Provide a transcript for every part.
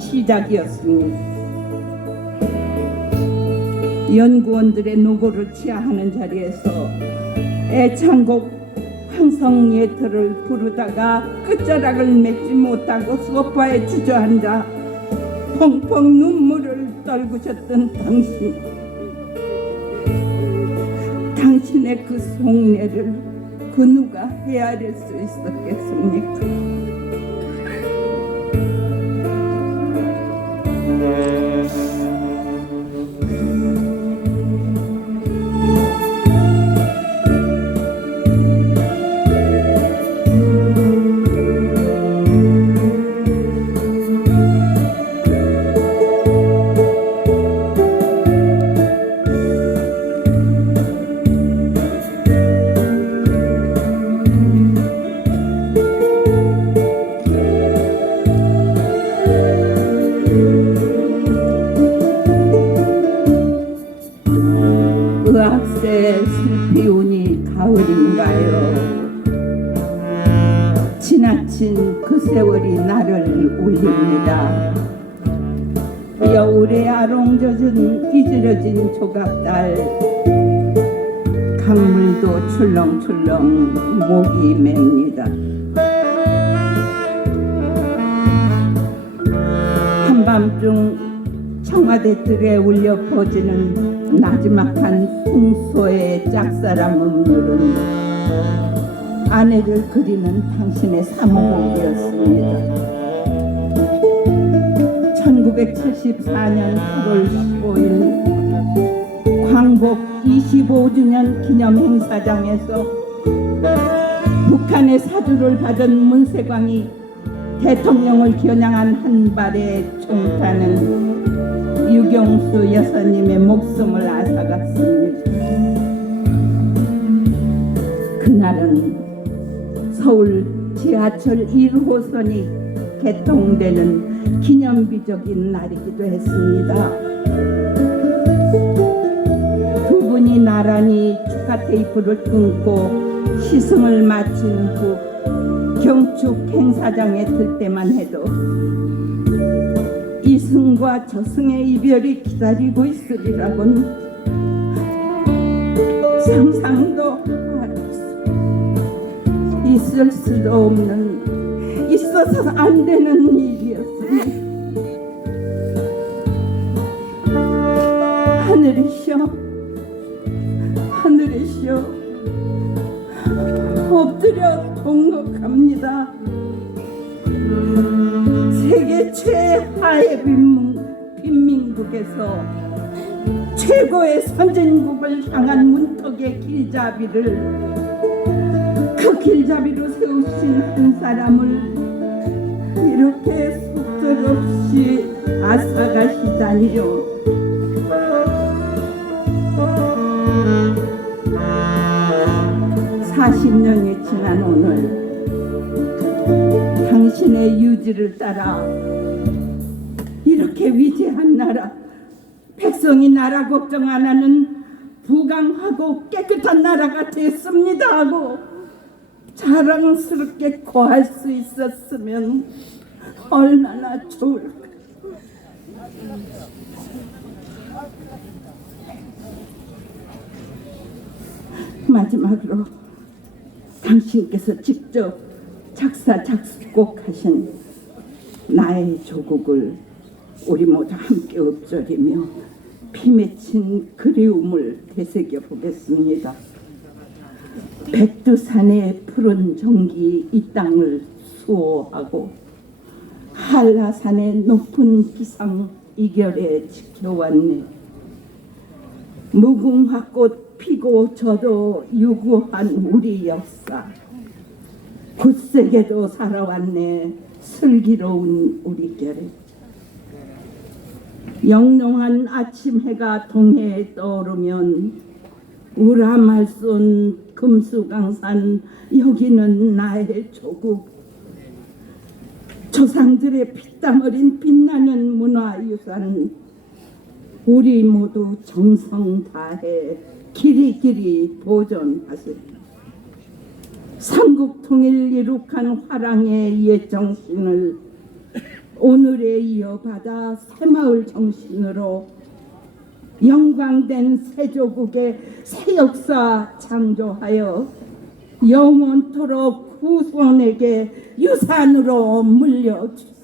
시작이었습니다. 연구원들의 노고를 치하하는 자리에서 애창곡 황성예터를 부르다가 끝자락을 맺지 못하고 소파에 주저앉아 펑펑 눈물을 떨구셨던 당신의 그 속내를 그 누가 헤아릴 수 있었겠습니까? 의학새 슬피 우니 가을인가요? 지나친 그 세월이 나를 울립니다. 여울에 아롱젖은 삐질어진 조각달, 강물도 출렁출렁 목이 맵니다. 한밤중 청와대 뜰에 울려 퍼지는 나지막한 풍소의 짝사랑 음률은 아내를 그리는 당신의 사무곡이었습니다. 1974년 8월 15일 광복 25주년 기념 행사장에서 북한의 사주를 받은 문세광이 대통령을 겨냥한 한 발의 총탄은 유경수 여사님의 목숨을 앗아갔습니다. 그날은 서울 지하철 1호선이 개통되는 기념비적인 날이기도 했습니다. 두 분이 나란히 축하 테이프를 끊고 시승을 마친 후 경축 행사장에 들 때만 해도 이승과 저승의 이별이 기다리고 있으리라곤 상상도 있을 수도 없는, 있어서 안 되는 일이었습니다. 하늘이시여, 하늘이시여, 엎드려 통곡합니다. 세계 최하의 빈민국에서 최고의 선진국을 향한 문턱의 길잡이를, 그 길잡이로 세우신 한 사람을 이렇게 속절없이 앗아가시다니요. (40년이) 지난 오늘 당신의 유지를 따라 이렇게 위대한 나라, 백성이 나라 걱정 안 하는 부강하고 깨끗한 나라가 됐습니다 하고 자랑스럽게 고할 수 있었으면 얼마나 좋을까. 마지막으로 당신께서 직접 작사 작곡하신 나의 조국을 우리 모두 함께 읊조리며 피 맺힌 그리움을 되새겨 보겠습니다. 백두산의 푸른 정기 이 땅을 수호하고 한라산의 높은 기상 이결에 지켜왔네. 무궁화꽃 피고 저도 유구한 우리 역사, 굳세게도 살아왔네. 슬기로운 우리 결에 영롱한 아침 해가 동해에 떠오르면 우람할 쏜 금수강산, 여기는 나의 조국. 조상들의 피땀 어린 빛나는 문화유산, 우리 모두 정성 다해 길이길이 보존하세. 삼국 통일 이룩한 화랑의 옛 정신을 오늘에 이어받아 새마을 정신으로 영광된 세조국의 새 역사 창조하여 영원토록 후손에게 유산으로 물려주세요.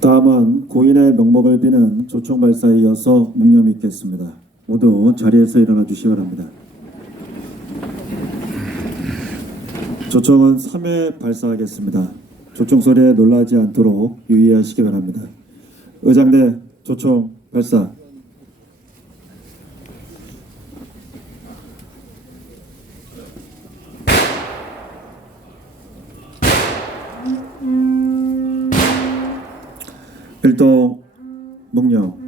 다음은 고인의 명복을 비는 조총 발사에 이어서 묵념이 있겠습니다. 모두 자리에서 일어나 주시기 바랍니다. 조총은 3회 발사하겠습니다. 조총 소리에 놀라지 않도록 유의하시기 바랍니다. 의장대 조총 발사. 일동 묵념.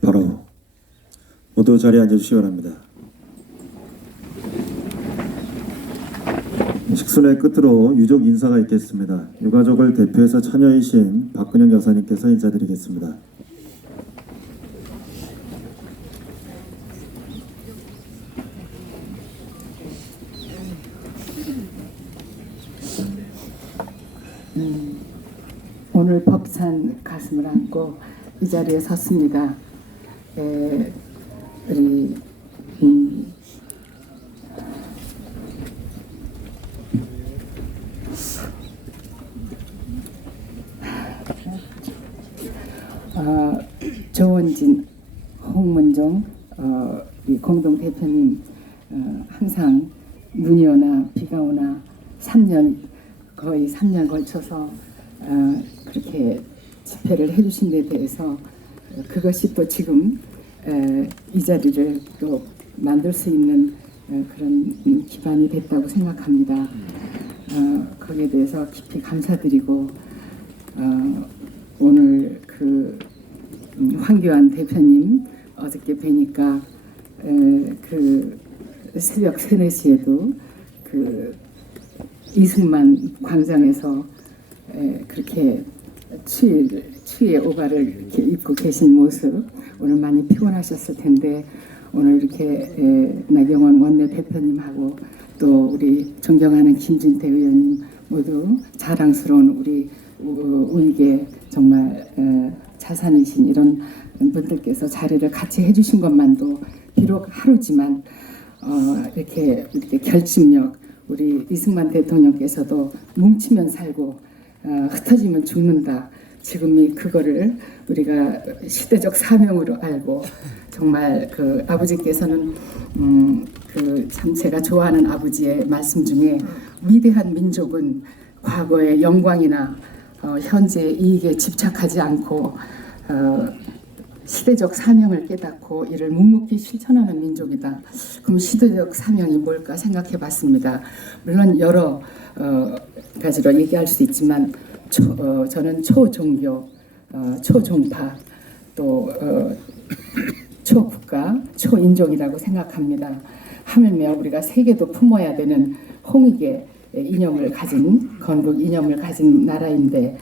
바로 모두 자리에 앉아주시기 바랍니다. 식순의 끝으로 유족 인사가 있겠습니다. 유가족을 대표해서 처녀이신 박근영 여사님께서 인사드리겠습니다. 오늘 벅찬 가슴을 안고 이 자리에 섰습니다. 우리 조원진, 홍문종 이 공동 대표님 항상 눈이 오나 비가 오나 3년 거의 3년 걸쳐서 그렇게 집회를 해주신 데 대해서 그것이 또 지금 이 자리를 또 만들 수 있는 그런 기반이 됐다고 생각합니다. 거기에 대해서 깊이 감사드리고 오늘 그 황교안 대표님 어저께 뵈니까 그 새벽 3, 4시에도 그 이승만 광장에서 그렇게 추위의 오바를 이렇게 입고 계신 모습 오늘 많이 피곤하셨을 텐데 오늘 이렇게 나경원 원내대표님하고 또 우리 존경하는 김진태 의원님 모두 자랑스러운 우리 우익의 정말 자산이신 이런 분들께서 자리를 같이 해주신 것만도 비록 하루지만 이렇게 결집력 우리 이승만 대통령께서도 뭉치면 살고 흩어지면 죽는다. 지금이 그거를 우리가 시대적 사명으로 알고 정말 그 아버지께서는 그 참 제가 좋아하는 아버지의 말씀 중에 위대한 민족은 과거의 영광이나 현재의 이익에 집착하지 않고 시대적 사명을 깨닫고 이를 묵묵히 실천하는 민족이다. 그럼 시대적 사명이 뭘까 생각해 봤습니다. 물론 여러 가지로 얘기할 수 있지만 저는 초종교, 초종파, 또 초국가, 초인종이라고 생각합니다. 하물며 우리가 세계도 품어야 되는 홍익의 이념을 가진 건국 이념을 가진 나라인데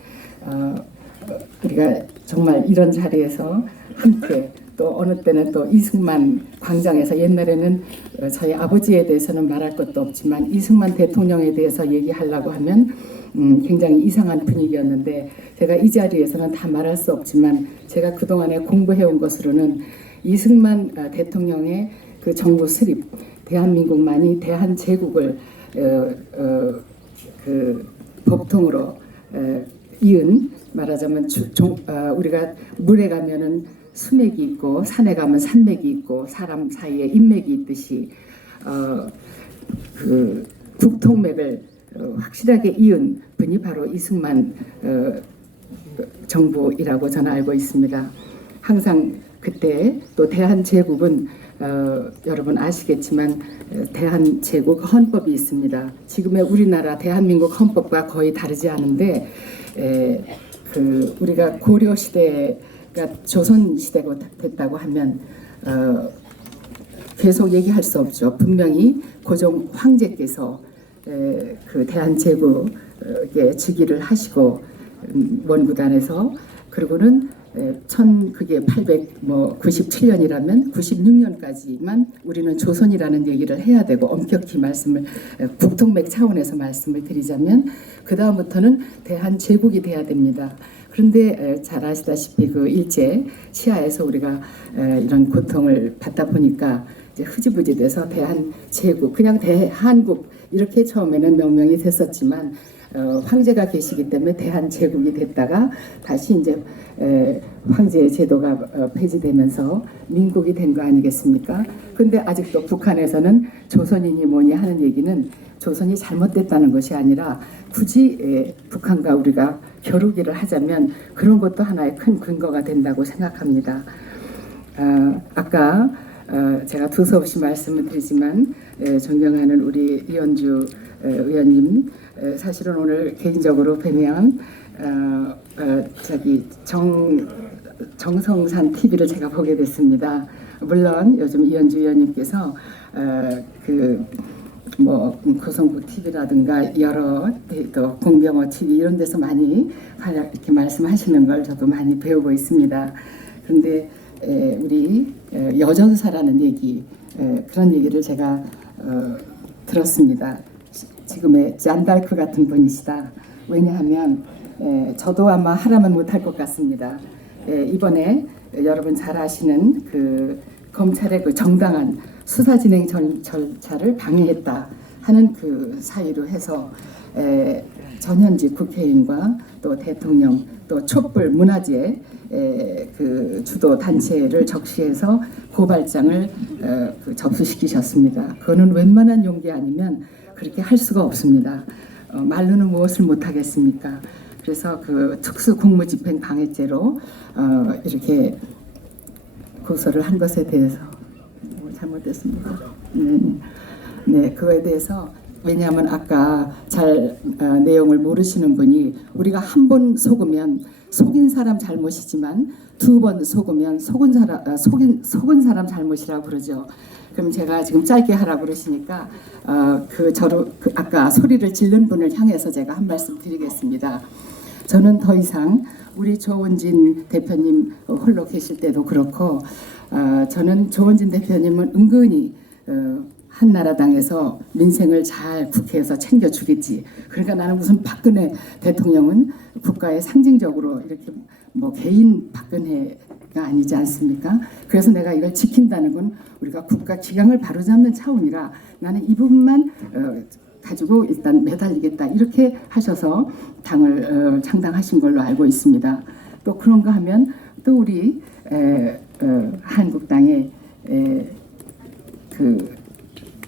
우리가 정말 이런 자리에서 함께 또 어느 때는 또 이승만 광장에서 옛날에는 저희 아버지에 대해서는 말할 것도 없지만 이승만 대통령에 대해서 얘기하려고 하면 굉장히 이상한 분위기였는데 제가 이 자리에서는 다 말할 수 없지만 제가 그동안에 공부해온 것으로는 이승만 대통령의 그 정부 수립 대한민국만이 대한제국을 그 법통으로 이은 말하자면 우리가 물에 가면은 수맥이 있고 산에 가면 산맥이 있고 사람 사이에 인맥이 있듯이 그 국통맥을 확실하게 이은 분이 바로 이승만 정부이라고 저는 알고 있습니다. 항상 그때 또 대한제국은 여러분 아시겠지만 대한제국 헌법이 있습니다. 지금의 우리나라 대한민국 헌법과 거의 다르지 않은데 그 우리가 고려 시대가 조선 시대가 됐다고 하면 계속 얘기할 수 없죠. 분명히 고종 황제께서 그 대한제국에 즉위를 하시고 원구단에서 그리고는 그게 897년이라면 96년까지만 우리는 조선이라는 얘기를 해야 되고 엄격히 말씀을 국통맥 차원에서 말씀을 드리자면 그 다음부터는 대한제국이 돼야 됩니다. 그런데 잘 아시다시피 그 일제 치하에서 우리가 이런 고통을 받다 보니까 이제 흐지부지 돼서 대한제국 그냥 대한국 이렇게 처음에는 명명이 됐었지만 황제가 계시기 때문에 대한제국이 됐다가 다시 이제 황제 제도가 폐지되면서 민국이 된 거 아니겠습니까? 근데 아직도 북한에서는 조선이니 뭐니 하는 얘기는 조선이 잘못됐다는 것이 아니라 굳이 북한과 우리가 겨루기를 하자면 그런 것도 하나의 큰 근거가 된다고 생각합니다. 아까 제가 두서없이 말씀을 드리지만 존경하는 우리 이현주 의원님 사실은 오늘 개인적으로 뵈면 정성산 TV를 제가 보게 됐습니다. 물론 요즘 이현주 의원님께서 뭐 고성국 TV라든가 여러 또 공병호 TV 이런 데서 많이 이렇게 말씀하시는 걸 저도 많이 배우고 있습니다. 그런데 우리 여전사라는 얘기 그런 얘기를 제가 들었습니다. 지금의 잔달크 같은 분이시다. 왜냐하면 저도 아마 하라면 못할 것 같습니다. 이번에 여러분 잘 아시는 그 검찰의 그 정당한 수사 진행 절차를 방해했다 하는 그 사유로 해서 전현직 국회의원과 또 대통령 또 촛불 문화재 그 주도 단체를 적시해서 고발장을 접수시키셨습니다. 그거는 웬만한 용기 아니면 그렇게 할 수가 없습니다. 말로는 무엇을 못하겠습니까? 그래서 그 특수 공무집행 방해죄로 이렇게 고소를 한 것에 대해서 잘못됐습니다. 네, 그거에 대해서 왜냐하면 아까 잘 내용을 모르시는 분이 우리가 한 번 속으면 속인 사람 잘못이지만 두 번 속으면 속은 사람 잘못이라고 그러죠. 그럼 제가 지금 짧게 하라고 그러시니까 아까 소리를 지른 분을 향해서 제가 한 말씀 드리겠습니다. 저는 더 이상 우리 조원진 대표님 홀로 계실 때도 그렇고 저는 조원진 대표님은 은근히 한나라당에서 민생을 잘 국회에서 챙겨주겠지. 그러니까 나는 무슨 박근혜 대통령은 국가의 상징적으로 이렇게 뭐 개인 박근혜가 아니지 않습니까? 그래서 내가 이걸 지킨다는 건 우리가 국가 기강을 바로잡는 차원이라 나는 이 부분만 가지고 일단 매달리겠다 이렇게 하셔서 당을 창당하신 걸로 알고 있습니다. 또 그런가 하면 또 우리 한국당의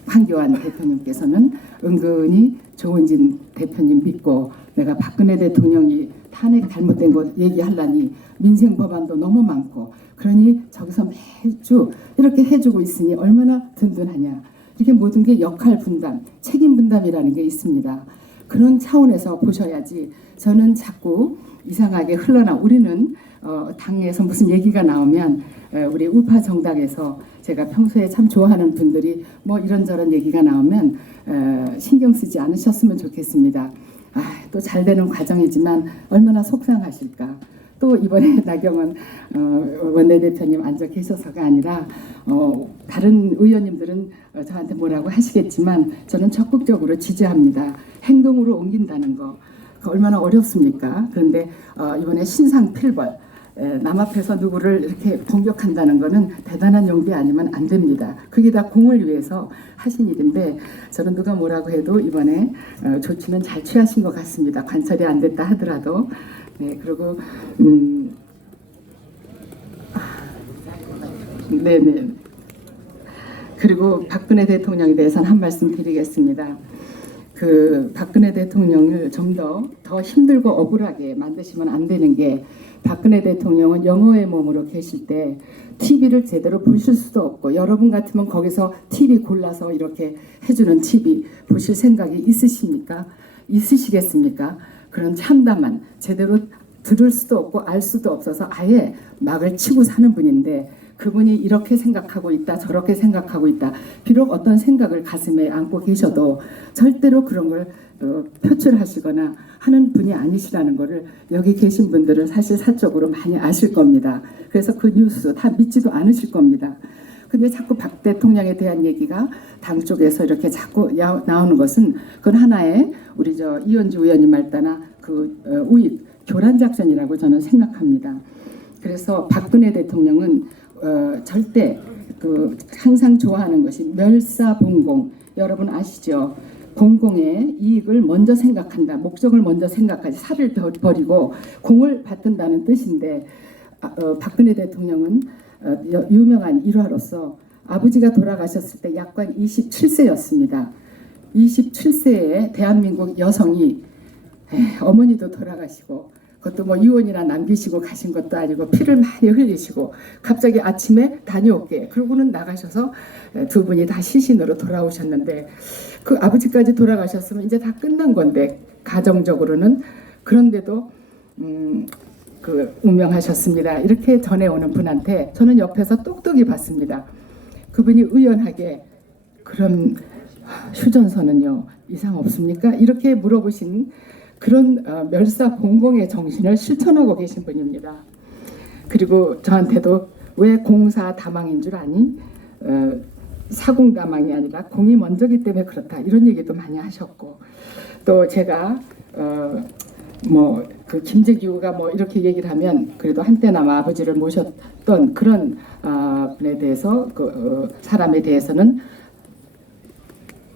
황교안 대표님께서는 은근히 조원진 대표님 믿고 내가 박근혜 대통령이 탄핵 잘못된 거 얘기하려니 민생 법안도 너무 많고 그러니 저기서 매주 이렇게 해주고 있으니 얼마나 든든하냐. 이렇게 모든 게 역할 분담, 책임 분담이라는 게 있습니다. 그런 차원에서 보셔야지 저는 자꾸 이상하게 우리는 당에서 무슨 얘기가 나오면 우리 우파 정당에서 제가 평소에 참 좋아하는 분들이 뭐 이런저런 얘기가 나오면 신경 쓰지 않으셨으면 좋겠습니다. 또 잘 되는 과정이지만 얼마나 속상하실까. 또 이번에 나경원 원내대표님 앉아 계셔서가 아니라 다른 의원님들은 저한테 뭐라고 하시겠지만 저는 적극적으로 지지합니다. 행동으로 옮긴다는 거 얼마나 어렵습니까? 그런데 이번에 신상필벌 남 앞에서 누구를 이렇게 공격한다는 것은 대단한 용기 아니면 안 됩니다. 그게 다 공을 위해서 하신 일인데 저는 누가 뭐라고 해도 이번에 조치는 잘 취하신 것 같습니다. 관철이 안 됐다 하더라도. 네, 그리고 네네. 그리고 박근혜 대통령에 대해서는 한 말씀 드리겠습니다. 박근혜 대통령을 좀 더 힘들고 억울하게 만드시면 안 되는 게 박근혜 대통령은 영어의 몸으로 계실 때 TV를 제대로 보실 수도 없고 여러분 같으면 거기서 TV 골라서 이렇게 해주는 TV 보실 생각이 있으십니까? 있으시겠습니까? 그런 참담한 제대로 들을 수도 없고 알 수도 없어서 아예 막을 치고 사는 분인데 그분이 이렇게 생각하고 있다 저렇게 생각하고 있다 비록 어떤 생각을 가슴에 안고 계셔도 절대로 그런 걸 표출하시거나 하는 분이 아니시라는 거를 여기 계신 분들은 사실 사적으로 많이 아실 겁니다. 그래서 그 뉴스 다 믿지도 않으실 겁니다. 근데 자꾸 박 대통령에 대한 얘기가 당 쪽에서 이렇게 자꾸 나오는 것은 그건 하나의 우리 이현주 의원님 말 따나 우익 교란 작전이라고 저는 생각합니다. 그래서 박근혜 대통령은 절대 항상 좋아하는 것이 멸사봉공 여러분 아시죠? 공공의 이익을 먼저 생각한다. 목적을 먼저 생각하지 살을 버리고 공을 받든다는 뜻인데 박근혜 대통령은 유명한 일화로서 아버지가 돌아가셨을 때 약관 27세였습니다. 27세에 대한민국 여성이 어머니도 돌아가시고 그것도 뭐 유언이나 남기시고 가신 것도 아니고 피를 많이 흘리시고 갑자기 아침에 다녀올게 그러고는 나가셔서 두 분이 다 시신으로 돌아오셨는데 그 아버지까지 돌아가셨으면 이제 다 끝난 건데 가정적으로는 그런데도 운명하셨습니다. 이렇게 전해오는 분한테 저는 옆에서 똑똑히 봤습니다. 그분이 의연하게 그럼 휴전선은요 이상 없습니까? 이렇게 물어보신 그런 멸사봉공의 정신을 실천하고 계신 분입니다. 그리고 저한테도 왜 공사 다망인 줄 아니? 사공다망이 아니라 공이 먼저기 때문에 그렇다 이런 얘기도 많이 하셨고 또 제가 김재규가 이렇게 얘기를 하면 그래도 한때나마 아버지를 모셨던 그런 분에 대해서 사람에 대해서는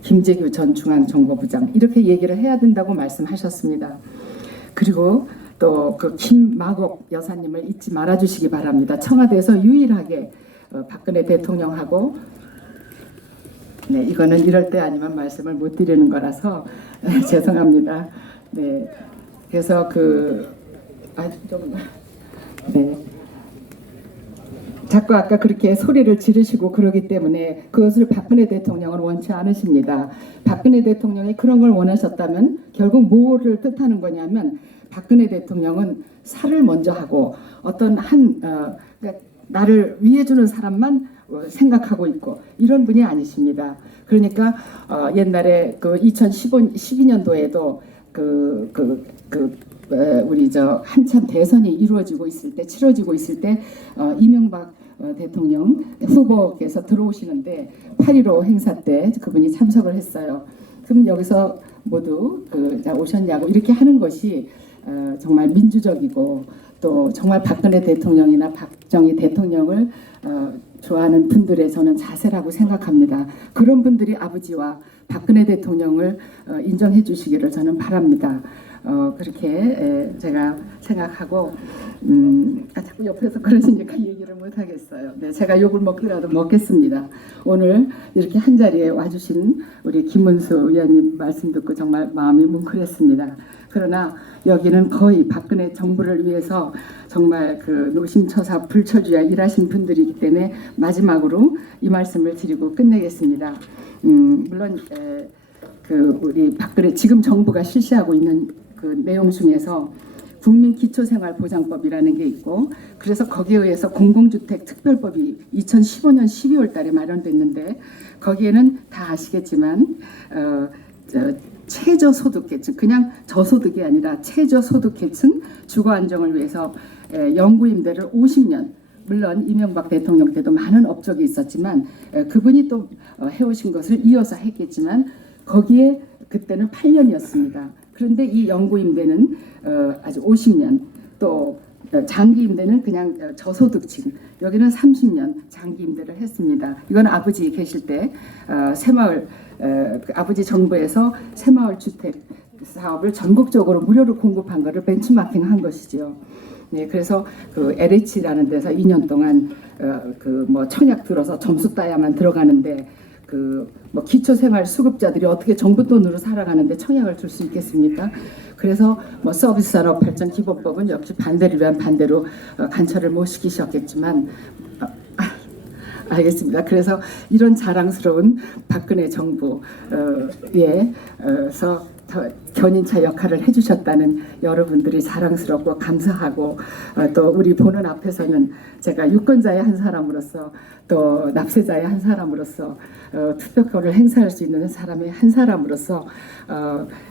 김재규 전 중앙정보부장 이렇게 얘기를 해야 된다고 말씀하셨습니다. 그리고 또 김마곡 여사님을 잊지 말아주시기 바랍니다. 청와대에서 유일하게 박근혜 대통령하고 이거는 이럴 때 아니면 말씀을 못 드리는 거라서 죄송합니다. 네, 그래서 자꾸 아까 그렇게 소리를 지르시고 그러기 때문에 그것을 박근혜 대통령은 원치 않으십니다. 박근혜 대통령이 그런 걸 원하셨다면 결국 뭐를 뜻하는 거냐면 박근혜 대통령은 살을 먼저 하고 어떤 그러니까 나를 위해주는 사람만 생각하고 있고 이런 분이 아니십니다. 그러니까 옛날에 그 2012년도에도 우리 한참 대선이 이루어지고 있을 때 치러지고 있을 때 이명박 대통령 후보께서 들어오시는데 8.15 행사 때 그분이 참석을 했어요. 그럼 여기서 모두 오셨냐고 이렇게 하는 것이 정말 민주적이고 또 정말 박근혜 대통령이나 박정희 대통령을 좋아하는 분들의 저는 자세라고 생각합니다. 그런 분들이 아버지와 박근혜 대통령을 인정해 주시기를 저는 바랍니다. 그렇게 제가 생각하고 자꾸 옆에서 그러시니까 얘기를 못 하겠어요. 네, 제가 욕을 먹더라도 먹겠습니다. 오늘 이렇게 한 자리에 와주신 우리 김문수 의원님 말씀 듣고 정말 마음이 뭉클했습니다. 그러나 여기는 거의 박근혜 정부를 위해서 정말 그 노심초사 불철주야 일하신 분들이기 때문에 마지막으로 이 말씀을 드리고 끝내겠습니다. 물론 우리 박근혜 지금 정부가 실시하고 있는 그 내용 중에서 국민기초생활보장법이라는 게 있고 그래서 거기에 의해서 공공주택 특별법이 2015년 12월 달에 마련됐는데 거기에는 다 아시겠지만 최저소득계층 그냥 저소득이 아니라 최저소득계층 주거 안정을 위해서 영구임대를 50년 물론 이명박 대통령 때도 많은 업적이 있었지만 그분이 또 해오신 것을 이어서 했겠지만 거기에 그때는 8년이었습니다. 그런데 이 영구임대는 아주 50년 또 장기임대는 그냥 저소득층 여기는 30년 장기임대를 했습니다. 이건 아버지 계실 때 새마을 아버지 정부에서 새마을 주택 사업을 전국적으로 무료로 공급한 것을 벤치마킹한 것이죠. 네, 그래서 그 LH라는 데서 2년 동안 청약 들어서 점수 따야만 들어가는데 기초생활 수급자들이 어떻게 정부 돈으로 살아가는데 청약을 줄 수 있겠습니까? 그래서 서비스산업 발전 기본법은 역시 반대를 위한 반대로 간처를 못 시키셨겠지만 알겠습니다. 그래서 이런 자랑스러운 박근혜 정부에서 견인차 역할을 해주셨다는 여러분들이 자랑스럽고 감사하고 또 우리 보는 앞에서는 제가 유권자의 한 사람으로서 또 납세자의 한 사람으로서 투표권을 행사할 수 있는 사람의 한 사람으로서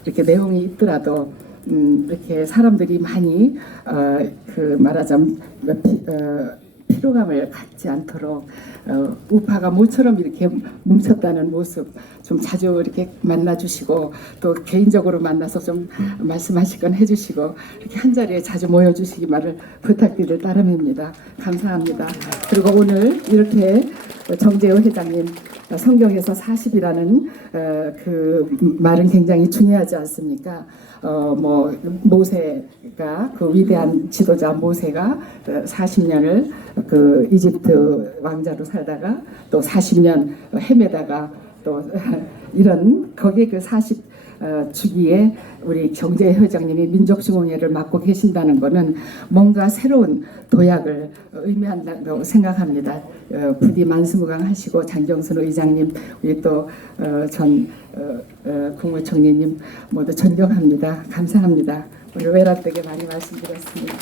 이렇게 내용이 있더라도 이렇게 사람들이 많이 말하자면 피로감을 갖지 않도록 우파가 모처럼 이렇게 뭉쳤다는 모습 좀 자주 이렇게 만나주시고 또 개인적으로 만나서 좀 말씀하실 건 해주시고 이렇게 한 자리에 자주 모여주시기 말을 부탁드릴 따름입니다. 감사합니다. 그리고 오늘 이렇게 정재호 회장님 성경에서 40이라는 그 말은 굉장히 중요하지 않습니까? 모세가 그 위대한 지도자 모세가 40년을 그 이집트 왕자로 살다가 또 40년 헤매다가 또 이런 거기에 그 40 주기에 우리 정재호 회장님이 민족중흥회를 맡고 계신다는 것은 뭔가 새로운 도약을 의미한다고 생각합니다. 부디 만수무강하시고 장경순 의장님 우리 또 전 국무총리님 모두 존경합니다. 감사합니다. 오늘 외랍되게 많이 말씀드렸습니다.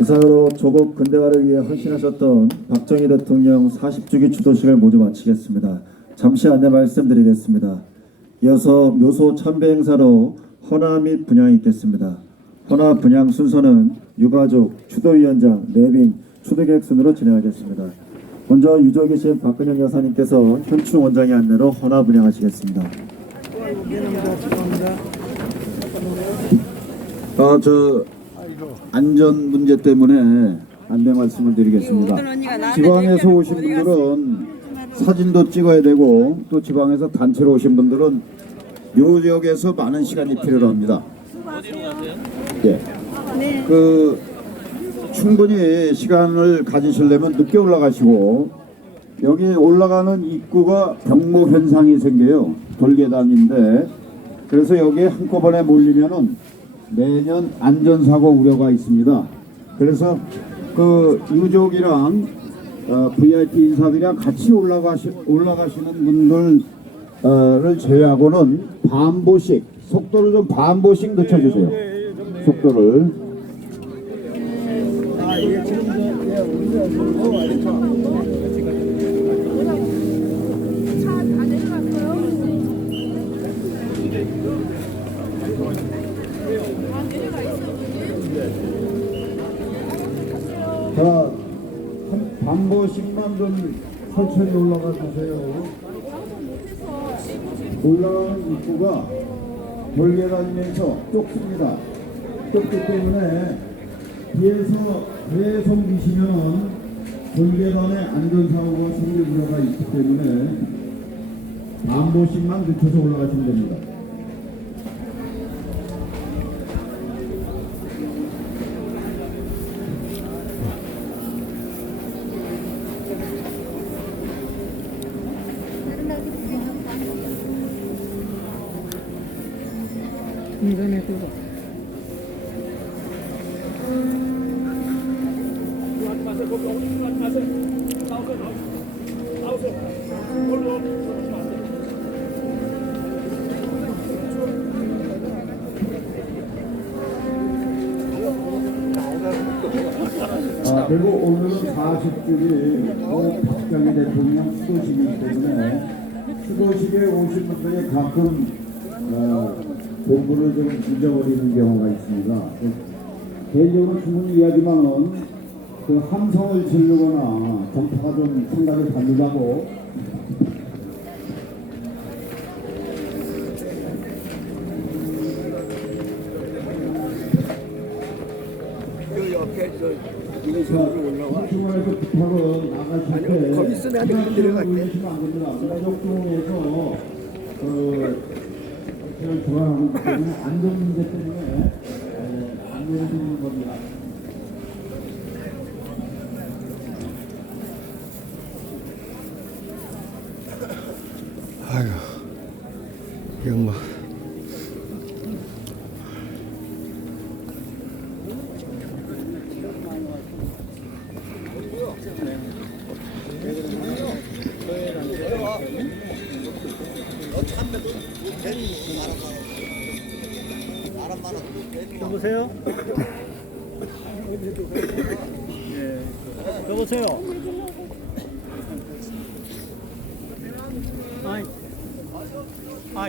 이상으로 조국 근대화를 위해 헌신하셨던 박정희 대통령 40주기 추도식을 모두 마치겠습니다. 잠시 안내 말씀드리겠습니다. 이어서 묘소 참배 행사로 헌화 및 분향이 있겠습니다. 헌화 분향 순서는 유가족, 추도위원장, 내빈, 추도객 순으로 진행하겠습니다. 먼저 유족이신 박근영 여사님께서 현충 원장의 안내로 헌화 분향하시겠습니다. 안전 문제 때문에 안내 말씀을 드리겠습니다. 지방에서 오신 분들은 사진도 찍어야 되고 또 지방에서 단체로 오신 분들은 요역에서 많은 시간이 필요합니다. 예. 충분히 시간을 가지시려면 늦게 올라가시고 여기 올라가는 입구가 병목 현상이 생겨요. 돌계단인데 그래서 여기에 한꺼번에 몰리면은 매년 안전사고 우려가 있습니다. 그래서 그 유족이랑 VIP 인사들이랑 같이 올라가시는 분들을 제외하고는 반보씩 속도를 좀 반보씩 늦춰주세요. 속도를. 자, 반보씩만 좀 천천히 올라가 주세요. 올라가는 입구가 돌게 다니면서 좁습니다. 좁기 때문에 뒤에서 계속 미시면 돌계단에 안전사고가 생길 우려가 있기 때문에 반보씩만 늦춰서 올라가시면 됩니다. 그리고 오늘은 40주기 박정희 대통령 수도식이기 때문에 수도식에 오신 분들이 가끔 본부를 좀 잊어버리는 경우가 있습니다. 개인적으로 충분히 이해하지만은 그 함성을 지르거나 정파가 좀 생각을 받는다고 중앙에서 부탁은 나가실 때 거기 있으면 내려갈게. 무작동에서 제가 좋아하고 있기 때문에 안전 문제 때문에 안 내려주는 겁니다. 아유, 이건 뭐. 여보세요? 여보세요?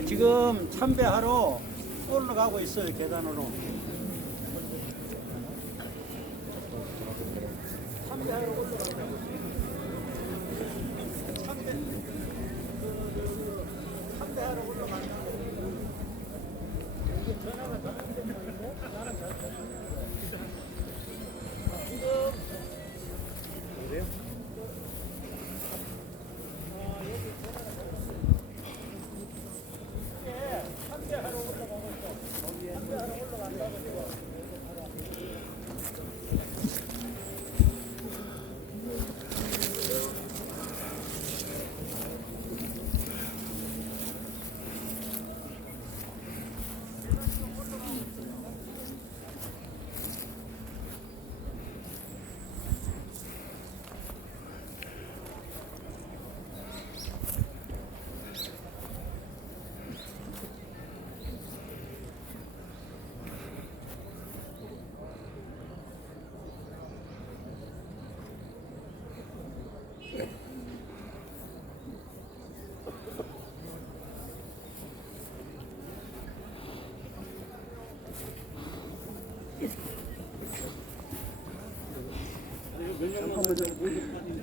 지금 참배하러 올라가고 있어요, 계단으로. 참배하러 올라가고 참배하러 올라간다. 전화가 나랑 잘 그래요? 참배하러 올라가고 있어. 참배하러 올라간다고 지금.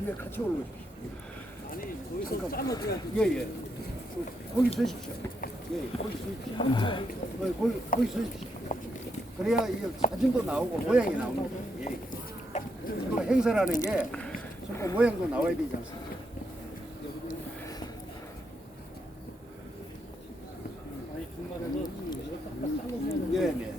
위에 같이 올라오십시오. 아니, 거기서 잘라줘야 예. 거기 서십시오. 예, 거기 서십시오. 거기 서십시오. 그래야 이게 사진도 나오고 모양이 나오고. 예. 이거 행사라는 게 서로 모양도 나와야 되지 않습니까? 아니, 중간에서 네.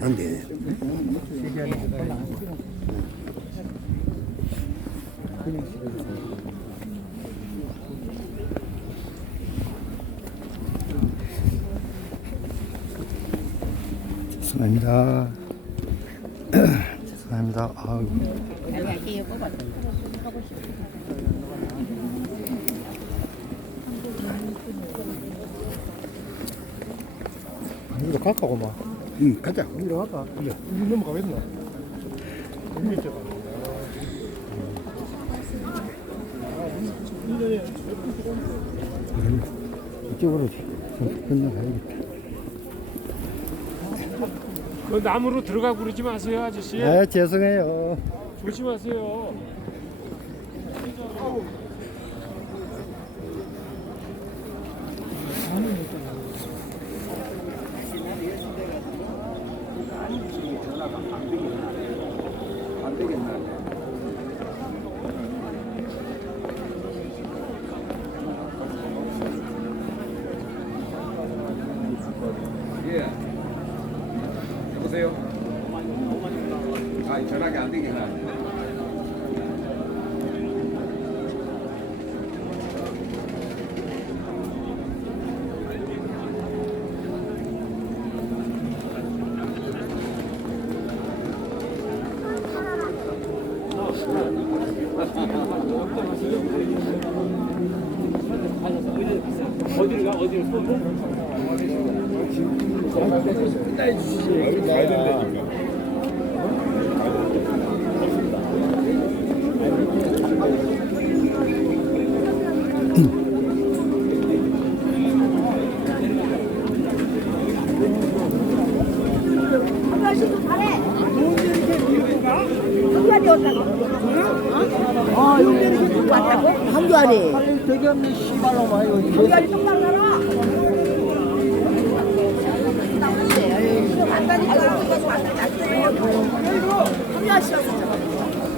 안 돼. 죄송합니다. 죄송합니다. 아유. 이거 갈까고 막. 응, 가자. 이리 갈까? 이리 넘어가겠나? 여기 있잖아. 이쪽으로 건너가야겠다. 그 나무로 들어가고 그러지 마세요, 아저씨. 아, 죄송해요. 조심하세요. 여보세요? 아, 전화기 안 되겠나? 어디로 가? 어디로 가야 된다니까. 한두알이. 되게 없네, 씨발로 와요. 한두알이 똑바로 살아. 한두알이 한두알씩